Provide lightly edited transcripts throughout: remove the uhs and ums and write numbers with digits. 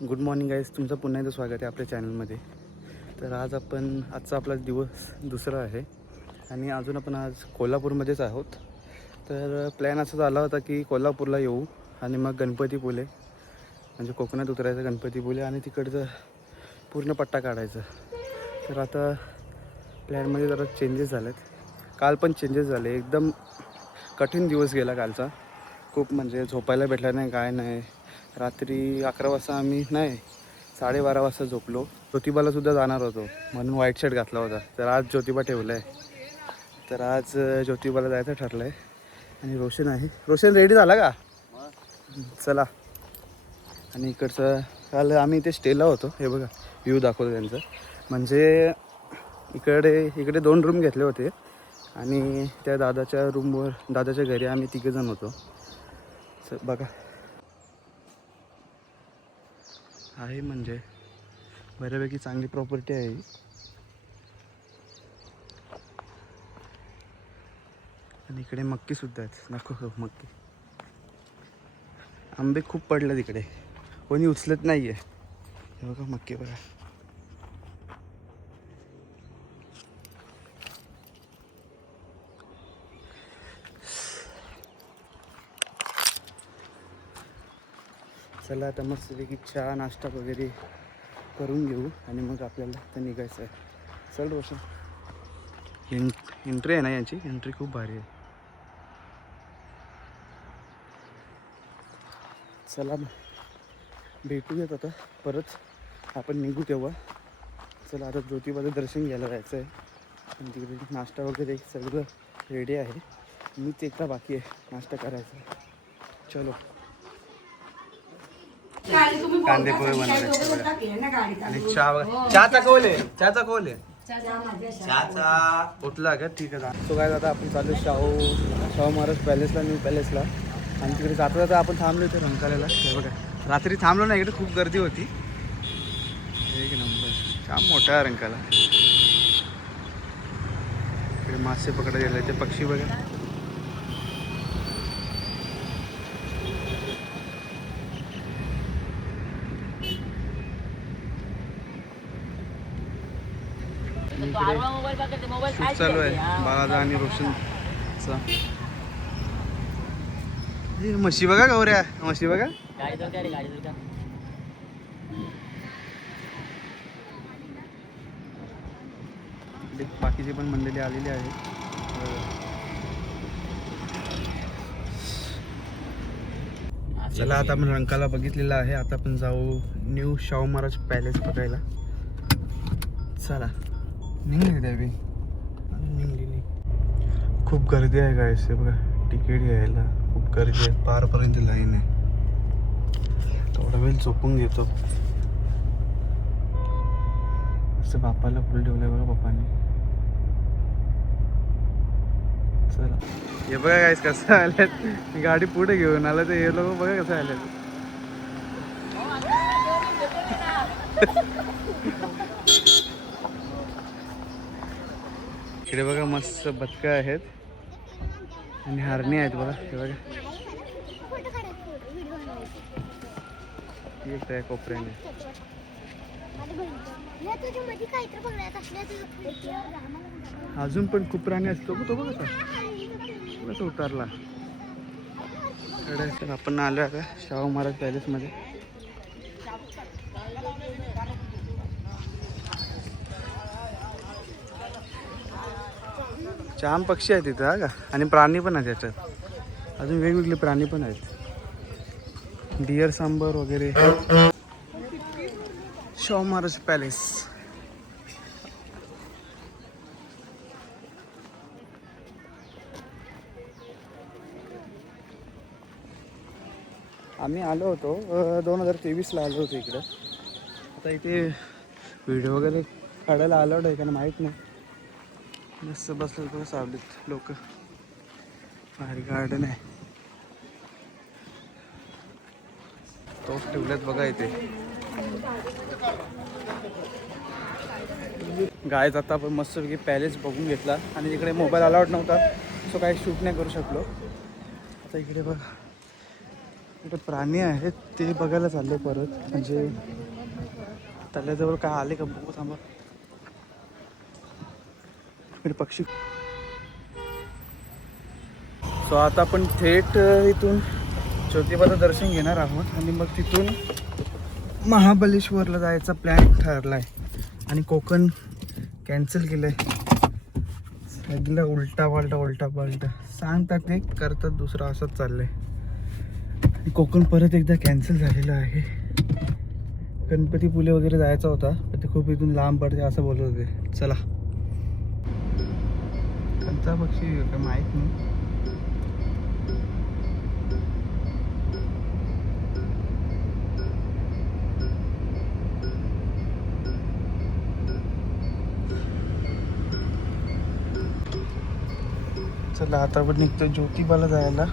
Good morning guys, तुमचं पुन्हा एकदा स्वागत आहे आपल्या चॅनलमध्ये. तर आजचा आपला दिवस दुसरा आहे आणि अजून आपण आज कोल्हापूरमध्येच आहोत. तर प्लॅन असा झाला होता की कोल्हापूरला येऊ आणि मग गणपतीपुळे म्हणजे कोकणात उतरायचं गणपतीपुळे आणि तिकडचं पूर्ण पट्टा काढायचा. तर आता प्लॅनमध्ये जरा चेंजेस झाले आहेत. काल पण चेंजेस झाले, एकदम कठीण दिवस गेला कालचा. खूप म्हणजे झोपायला भेटला नाही, काय नाही. रात्री 11 वाजता आम्ही 12:30 वाजता झोपलो. ज्योतिबालासुद्धा जाणार होतो म्हणून व्हाईट शर्ट घातला होता. तर आज ज्योतिबा ठेवला आहे, तर आज ज्योतिबाला जायचं ठरलं आहे. आणि रोशन आहे. रोशन रेडी झाला का? चला. आणि इकडचं काल आम्ही इथे स्टेला होतो. हे बघा व्ह्यू दाखवतो त्यांचं. म्हणजे इकडे 2 रूम घेतले होते आणि त्या दादाच्या घरी आम्ही 3 जण होतो. बघा आहे, म्हणजे बऱ्यापैकी चांगली प्रॉपर्टी आहे. आणि इकडे मक्कीसुद्धा आहेत. नको मक्की. आंबे खूप पडले तिकडे, कोणी उचलत नाही आहे. हे बघा मक्की बघा. चला आता मस्तपैकी चहा नाश्ता वगैरे करून घेऊ आणि मग आपल्याला तर निघायचं आहे. चल रोशन. एंट्री आहे ना, यांची एंट्री खूप भारी आहे. चला भेटूयात आता परत, आपण निघू तेव्हा. चला आता ज्योतिबाचं दर्शन घ्यायला जायचं आहे आणि तिकडे नाश्ता वगैरे सगळं रेडी आहे. मीच एकदा बाकी आहे नाश्ता करायचा. चलो. कांदे पोहे बनवायचे आणि चहाचा कौल आहे. उठला का? ठीक आहे. सो काय आता आपण चालू शाहू महाराज पॅलेसला, न्यू पॅलेसला. आणि तिकडे जाता आपण थांबलो इथे रंकाळ्याला. हे बघा रात्री थांबलो ना, इकडे खूप गर्दी होती. एक नंबर छान मोठा आहे रंकाळा. इकडे मासे पकडायला गेले ते पक्षी बघा. शूट चालू आहे बाळाचा आणि रोशनचा. म्हशी बघा गौऱ्या, म्हशी बघा. बाकीची पण मंडळी आलेली आहे. चला आता आपण रंकाळा बघितलेला आहे. आता आपण जाऊ न्यू शाहू महाराज पॅलेस बघायला. चला निघली त्यावेळी निघलेली. खूप गर्दी आहे गायस. बघा तिकीट घ्यायला खूप गर्दी आहे, पारपर्यंत लाईन आहे. थोडा वेळ झोपून घेतो. असं बापाला फुल ठेवलंय बघा पप्पांनी. चला हे बघा गायस कसं आल्यात. गाडी पुढे घेऊन आलं तर हे लोक बघा कसं आल्यात. इकडे बघा मस्त बदकं आहेत आणि हरणी आहेत बघा. हे बघा ती एक आहे कोपऱ्याने. अजून पण खूप प्राणी असतो. तो बघा कसं उतरला. आपण आलो आता शाहू महाराज पॅलेसमध्ये. छान पक्षी आहेत तिथं हा का, आणि प्राणी पण आहेत त्याच्यात. अजून वेगवेगळे प्राणी पण आहेत. डिअर सांबर वगैरे. शाहू महाराज पॅलेस. आम्ही आलो होतो 2023ला आलो होतो इकडं. आता इथे व्हिडिओ वगैरे काढायला अलाउड आहे का माहीत नाही. मस्त बसलं तर सावलीत लोक. भारी गार्डन आहे. तोफ ठेवल्यात बघा इथे. गायच आता आपण मस्तपैकी पॅलेस बघून घेतला आणि इकडे मोबाईल अलाउड नव्हता, सो काही शूट नाही करू शकलो. आता इकडे बघा इकडे प्राणी आहेत ते बघायला चालले परत, म्हणजे तल्याजवळ काय आले का बघू थांबा. इकडे पक्षी. सो आता आपण थेट इथून ज्योतिबाचं दर्शन घेणार आहोत आणि मग तिथून महाबळेश्वरला जायचा प्लॅन ठरला आहे. आणि कोकण कॅन्सल केलं आहे. सगळं उलटा पालटा सांगतात ते करतात दुसरं, असंच चाललं आहे. कोकण परत एकदा कॅन्सल झालेलं आहे. गणपतीपुळे वगैरे जायचा होता पण ते खूप इथून लांब पडते असं बोलत होते. चला कोणता पक्षी काय माहीत नाही. चला आता आपण निघतो ज्योतिबाला जायला.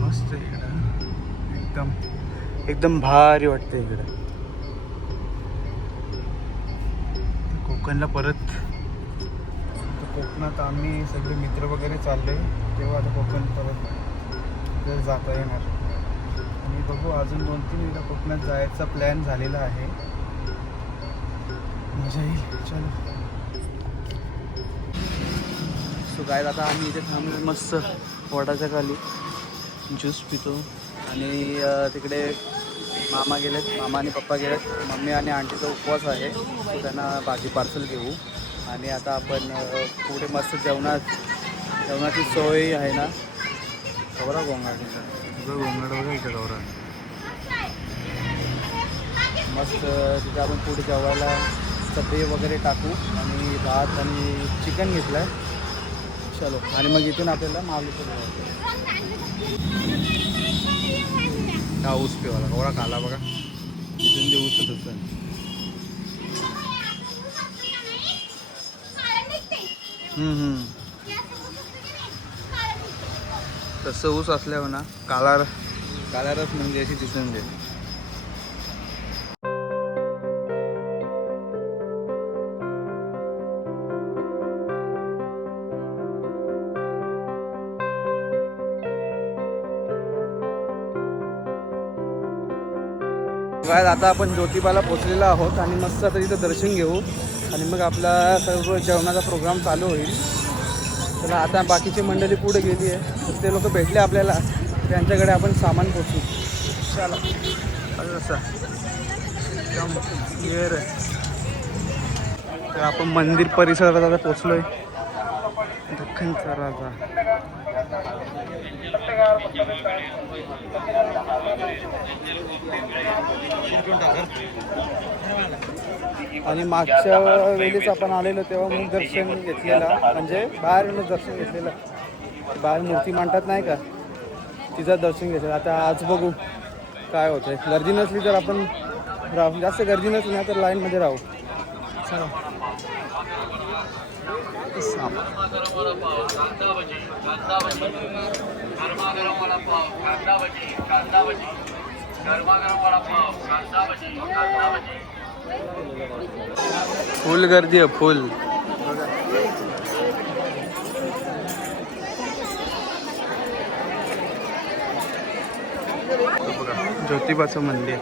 मस्त इकडं एकदम भारी वाटतं इकडं. कोकणला परत कोकणात आम्ही सगळे मित्र वगैरे चालले तेव्हा आता कोकण परत जाता येणार. आणि बघू अजून 2-3 वेळा कोकणात जायचा प्लॅन झालेला आहे. मजा येईल. चलो. सो काय आता आम्ही इथे थांबलो मस्त वडाच्या खाली ज्यूस पितो. आणि तिकडे मामा गेलेत, मामा आणि पप्पा गेलेत. मम्मी आणि आंटीचा उपवास आहे तो त्यांना भाजी पार्सल घेऊ. आणि आता आपण पुढे मस्त जेवणाची सोय आहे ना. गौरा गोंगाडीचा सगळं गोंगाड वगैरे इथं गौरा मस्त. तिथे आपण पुढे जेवायला चटई वगैरे टाकू आणि भात आणि चिकन घेतलं आहे. चलो. आणि मग इथून आपल्याला महाबळेश्वर हा ऊस पिवाला गौरा खाला बघा. इथून जे ऊस होतं तसं ऊस असल्यावर ना कालारच म्हणजे अशी दिसून दे. आता आपण ज्योतिबाला पोचलेलो आहोत आणि मस्त आता तिथं दर्शन घेऊ आणि मग आपला सर्व जेवणाचा प्रोग्राम चालू होईल. चला आता बाकीची मंडळी पुढे गेली आहे तर ते लोक भेटले आपल्याला, त्यांच्याकडे आपण सामान पोचू. चला तर आपण मंदिर परिसरात आता पोचलोय. दख्खनचा राजा. आणि मागच्या वेळेस आपण आलेलो तेव्हा मूक दर्शन घेतलेलं, म्हणजे बाहेरूनच दर्शन घेतलेलं. बाहेर मूर्ती मांडतात नाही का, तिचं दर्शन घेतलेलं. आता आज बघू काय होतंय. गर्दी नसली तर आपण राहू, जास्त गर्दी नसली ना तर लाईनमध्ये राहू. चला. फुल गर्दी आहे, फुल. ज्योतिबाचं मंदिर.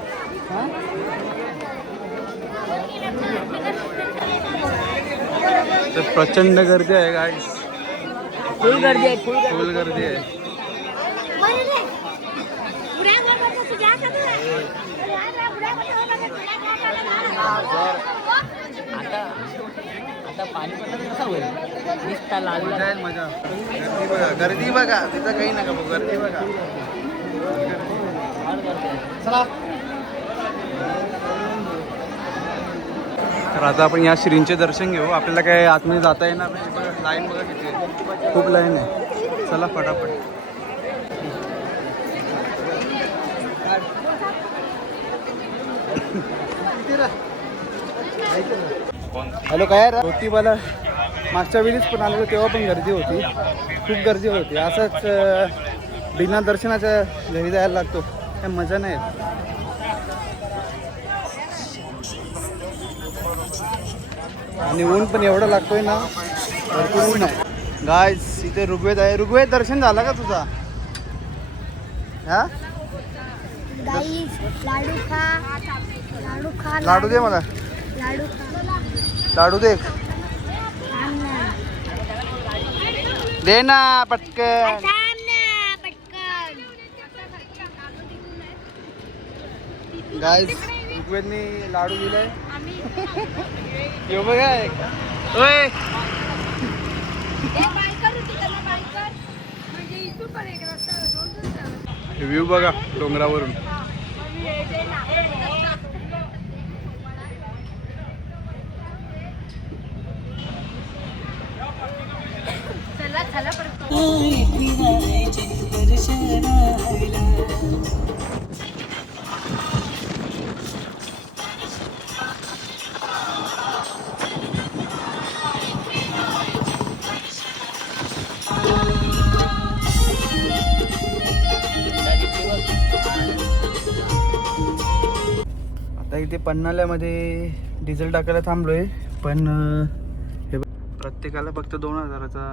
तर प्रचंड गर्दी आहे गाईस. फुल गर्दी आहे, फुल गर्दी आहे. आता पाणी पडलं कसं होईल. मजा. गर्दी बघा तिथं काही नका बघू. गर्दी बघा. तर आता आपण या श्रींचे दर्शन घेऊ. आपल्याला काय आतमध्ये जाता येणार नाही. लाईन बघा किती, खूप लाईन आहे. चला फटाफट. हॅलो काय यार, ज्योतिबाला मागच्या वेळीच पण आलेलो तेव्हा पण गर्दी होती, खूप गर्दी होती. असंच बिना दर्शनाच्या घरी जायला लागतो, काय मजा नाही. आणि ऊन पण एवढं लागतोय ना भरपूर ऊन आहे गाईस. इथे ऋग्वेद आहे. ऋग्वेद दर्शन झाला का तुझा? हा लाडू दे मला. लाडू दे. दे ना पटकन. गाईस ऋग्वेदने लाडू दिलाय. यो बघा ओय. व्ह्यू बघा डोंगरावरून. आता इथे पन्हाळ्यामध्ये डिझेल टाकायला थांबलोय. पण हे प्रत्येकाला फक्त 2000चा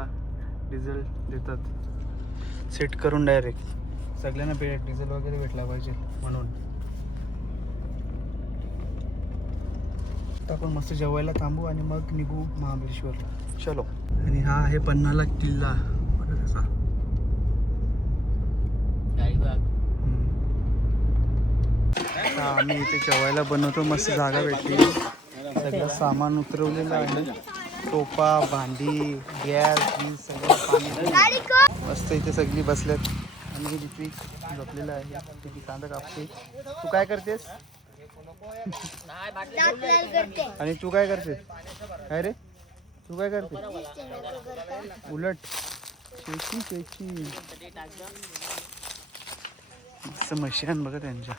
डिझेल देतात सेट करून डायरेक्ट. सगळ्यांना डिझेल वगैरे भेटला पाहिजे म्हणून. आता आपण मस्त जेवायला थांबू आणि मग निघू महाबळेश्वरला. चलो. आणि हा आहे पन्हाळा किल्ला बघा कसा. आम्ही इथे जेवायला बनवतो. मस्त जागा भेटली. सगळं सामान उतरवलेलं आहे. टोपा, भांडी, गॅस, सगळं पाणी. मस्त इथे सगळी बसल्यात. आणि ऋत्विक झोपलेला आहे. तिथे कांदा कापते. तू काय करतेस? आणि तू काय करतेस? काय रे तू काय करते? उलट शेची. मस्त मशीन बघा त्यांच्या.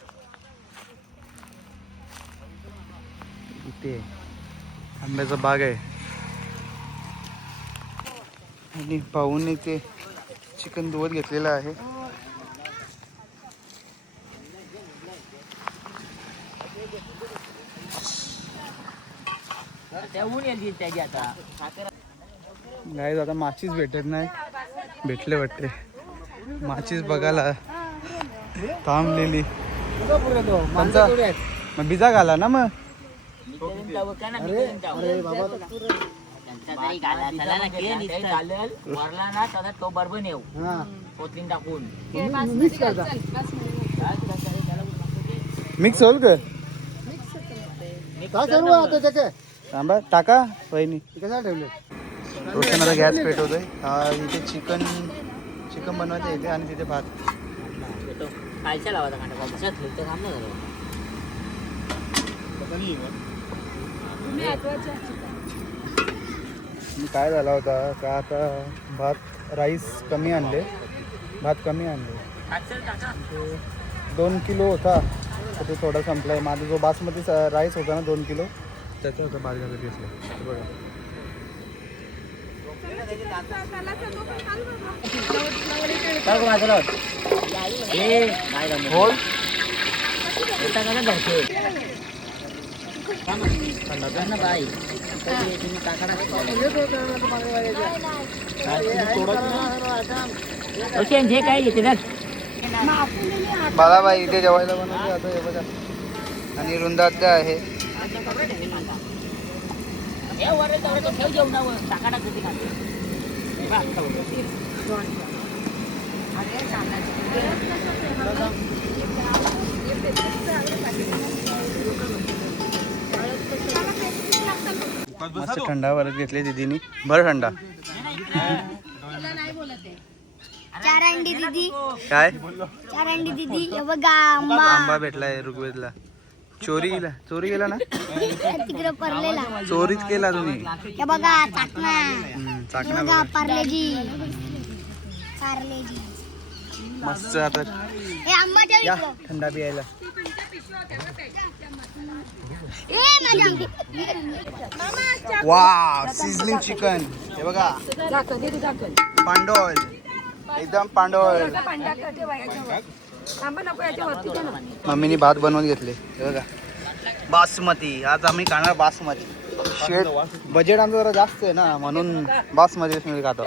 इथे आंब्याचा बाग आहे. आणि पाहून इथे चिकन धुवत घेतलेलं आहे. गाईस आता माचीच भेटत नाही. भेटले वाटते माचीच बघायला थांबलेली. मग बिजा घाला ना मग. मिक्स होईल का? थांबा टाका वहिनी. रोशन आता गॅस पेटवतोय. इथे चिकन बनवायचं येते आणि तिथे भात. काय झाला होता का आता राईस कमी आणले. भात कमी आणले. 2 किलो होता तर ते थोडा संपलाय. माझा जो बासमती राईस होता ना 2 किलो त्याचा होता. भात घालत घेतला बघा. बालाबाई इथे जेवायला बनवते आता हे बघा. आणि रुंदात आहे. मस्त थंडा वरच घेतले दीदीनी. बरं थंडा. चारंडी दीदी काय? चारंडी दीदी हे बघा आंबा भेटलाय ऋग्वेदला. चोरी गेला ना. तिकडे परलेला चोरीच केला तुम्ही. हे बघा चाकणा बघा. पार्लेजी मस्त. आता हे आंबा या थंडा पियायला. Wow sizzling chicken. हे बघा पांडोळ एकदम पांडोळ. मम्मीने भात बनवून घेतले. हे बघा बासमती. आज आम्ही खाणार बासमती. शेट बजेट आमचं जरा जास्त आहे ना, म्हणून बासमध्ये खातो.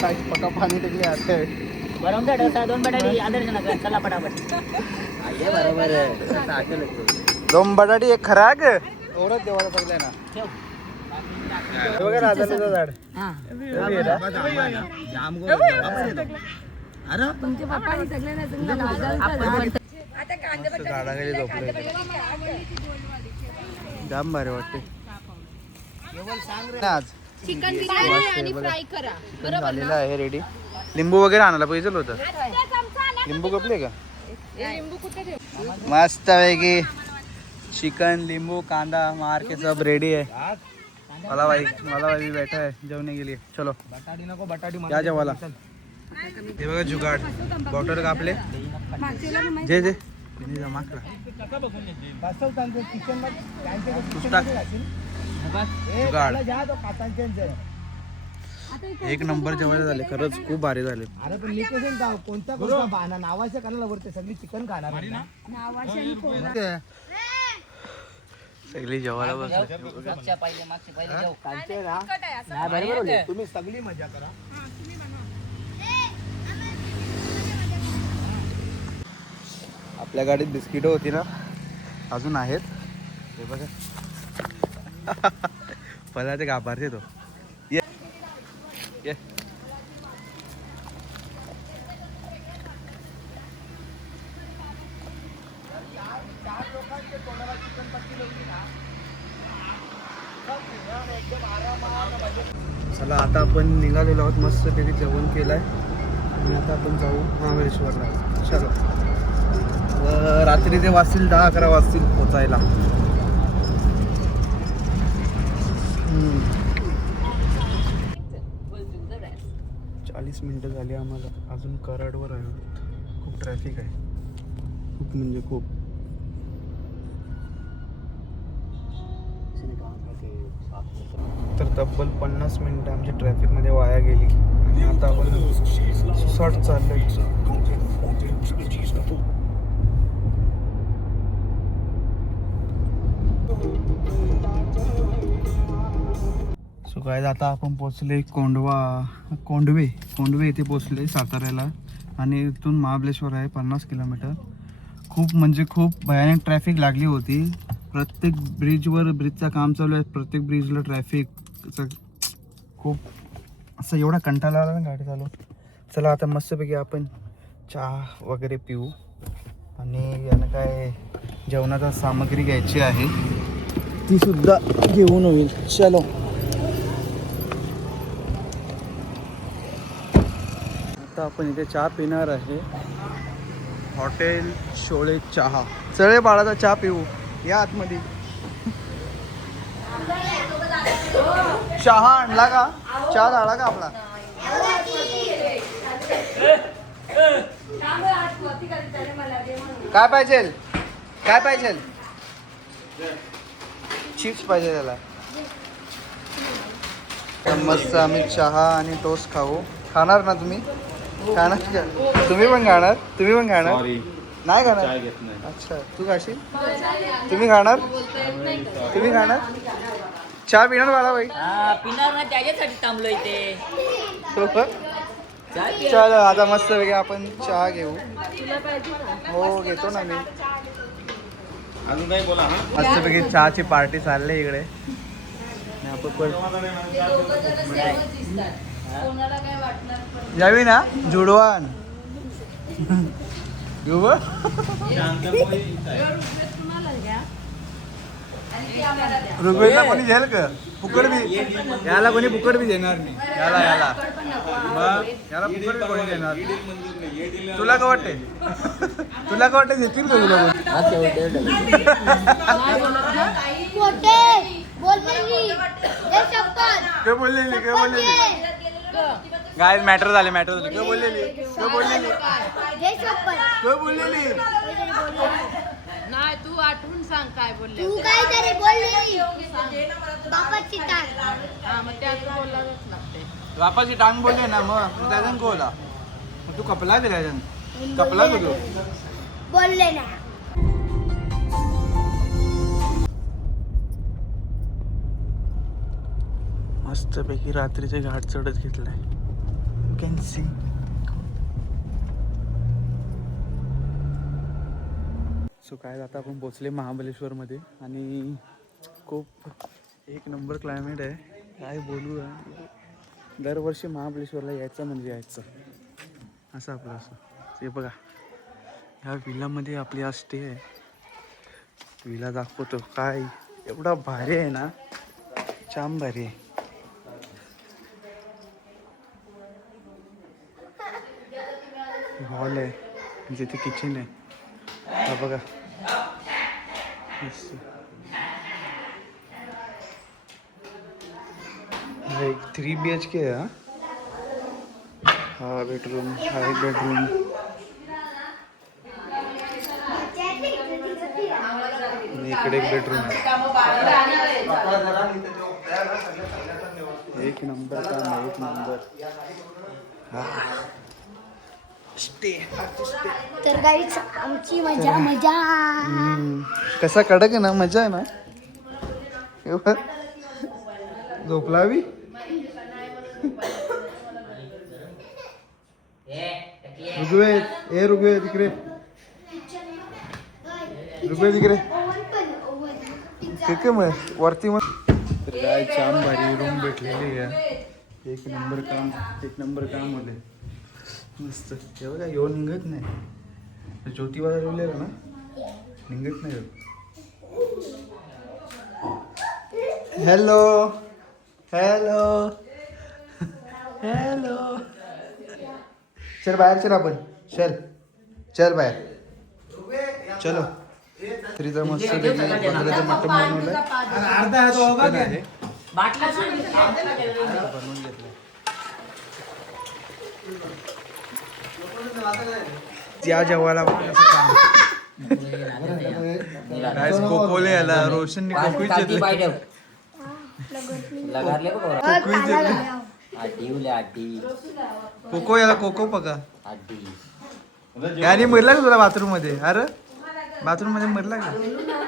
काय पका पाणी टिकले आता दोन बटाटी एक खराक एवढंच देवाला सगळं ना. हे बघा राजाचं झाड. झाडाखाली झोपले जाम भारी वाटते. आज चिकन बिर्याणी आणि फ्राय करा. चिकन झालेलं आहे रेडी. लिंबू वगैरे आणायला पाहिजे होतं. लिंबू कपले का? लिंबू कुठे ठेव? मस्त पैकी चिकन लिंबू कांदा मार के सब रेडी है. मला भाई बैठा है जेवने के लिए. चलो बटाटी नको बटाटी क्या जेवायला. हे बघा जुगाड बॉटल कापले जे जे माकला एक नंबर जेवायला झाले खरंच खूप भारी झाले. अरे पण लिकेशन कोणता कोणता बहाना नावाच्या कानाला वरते सगळी चिकन खाणार सगळी जेवायला बसले. तुम्ही सगळी मजा करा. आपल्या गाडीत बिस्किट होती ना अजून आहेत. हे बघा पहिला ते घाबरते तो. ये ये चला आता आपण निघालेलो आहोत. मस्त पैकी जेवण केलंय आणि आता आपण जाऊ महाबळेश्वरला. चलो रात्री ते वाजतील 10-11 वाजतील पोचायला. 40 मिनिटं झाली आम्हाला. अजून कराडवर आहे. खूप ट्रॅफिक आहे. खूप म्हणजे खूप. तर तब्बल 50 मिनिटं आमची ट्रॅफिकमध्ये वाया गेली आणि आता आपण शॉर्ट चाललोय. सो काय आता आपण पोचले कोंडवे इथे पोचले साताऱ्याला आणि इथून महाबळेश्वर आहे 50 किलोमीटर. खूप म्हणजे खूप भयानक ट्रॅफिक लागली होती. प्रत्येक ब्रिजचं काम चालू आहे. प्रत्येक ब्रिजला ट्रॅफिकचं खूप असं एवढा कंटाळा आला ना गाडी चालू. चला आता मस्तपैकी आपण चहा वगैरे पिऊ आणि यानं काय जेवणाचा सामग्री घ्यायची आहे ती सुद्धा घेऊन होईल. चलो आता आपण इथे चहा पिणार आहे. हॉटेल शोळे चहा. चळे बाळाचा चहा पिऊ या आतमध्ये. चहा आणला का? चहा झाला का आपला? काय पाहिजे काय पाहिजे? चिप्स पाहिजे त्याला. तर मस्त आम्ही चहा आणि टोस्ट खाऊ. खाणार ना तुम्ही? खाणार का? तुम्ही पण खाणार? नाही खाणार? अच्छा तू खाशील? तुम्ही खाणार? चहा पिणार बाळा भाई? पिणार ना त्याच्यासाठी थांबलोय ते. चल आता मस्त पैकी आपण चहा घेऊ. हो घेतो ना मी. अजून काही बोला. मस्त पैकी चहाची पार्टी चालली इकडे. यावी ना जुडवान घेऊ. ऋग्वेदला कोणी घेईल का? फुकट बी याला कोणी फुकट बी देणार नाही. याला फुकट बी कोणी देणार. तुला काय वाटते? देतील का तुला? काय बोललेली काय मॅटर झाले काय बोललेली नाही तू आठवून सांग काय बोलले. तू काय तरी बोलली बापाची टांग. हा मग त्यात बोलावंच लागते. बापाची टांग बोलले ना मग त्याच्यानं कोला मग तू कपला दिला कपला तू बोलले ना. मस्तपैकी रात्रीचे घाट चढत घेतलाय. Can see. सो काय आता आपण पोचले महाबलेश्वरमध्ये आणि खूप एक नंबर क्लायमेट आहे. काय बोलू दरवर्षी महाबलेश्वरला यायचं म्हणजे यायचं असं आपलं असं. ते बघा ह्या विलामध्ये आपली आज स्टे आहे. विला दाखवतो काय एवढा भारी आहे ना, जाम भारी आहे. हॉल आहे जिथे किचन आहे. हा बघा हा एक 3 BHK आहे. हा बेडरूम, हा एक बेडरूम. इकडे एक बेडरूम आहे. एक नंबर काम आहे, एक नंबर. हा स्टे. तर गाईच आमची मजा मजा. कसा कडक आहे ना, मजा आहे ना. झोपलावी ऋग्वेद. ए ऋग्वेद इकडे. ऋग्वेद इकडे. ठीक आहे मग वरती मग. तर काय जाम भारी रूम भेटलेली आहे. एक नंबर काम होते मस्त. हे बघा यो निघत नाही. ज्योतिबाला लिहिलेलं ना, निघत नाही. Hello hello hello. चल बाहेर चल आपण. चल बाहेर चलो. तरी तर मस्त बकऱ्याचं मटण बनवलंय. चिकन आहे बनवून घेतलंय. त्या जेवायला काम कोकोले आला. रोशनने कोकळीच घेतले. कोको याला कोको बघा. याने मरला का तुला बाथरूम मध्ये? अरे बाथरूम मध्ये मरला का?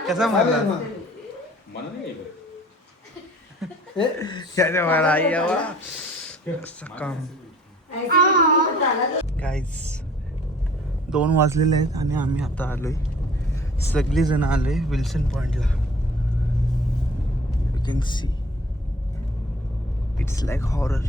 कसा मरला? गाईज 2 वाजलेले आहेत आणि आम्ही आता आलोय. सगळी जण आलोय विल्सन पॉइंटला. You can see it's like horror.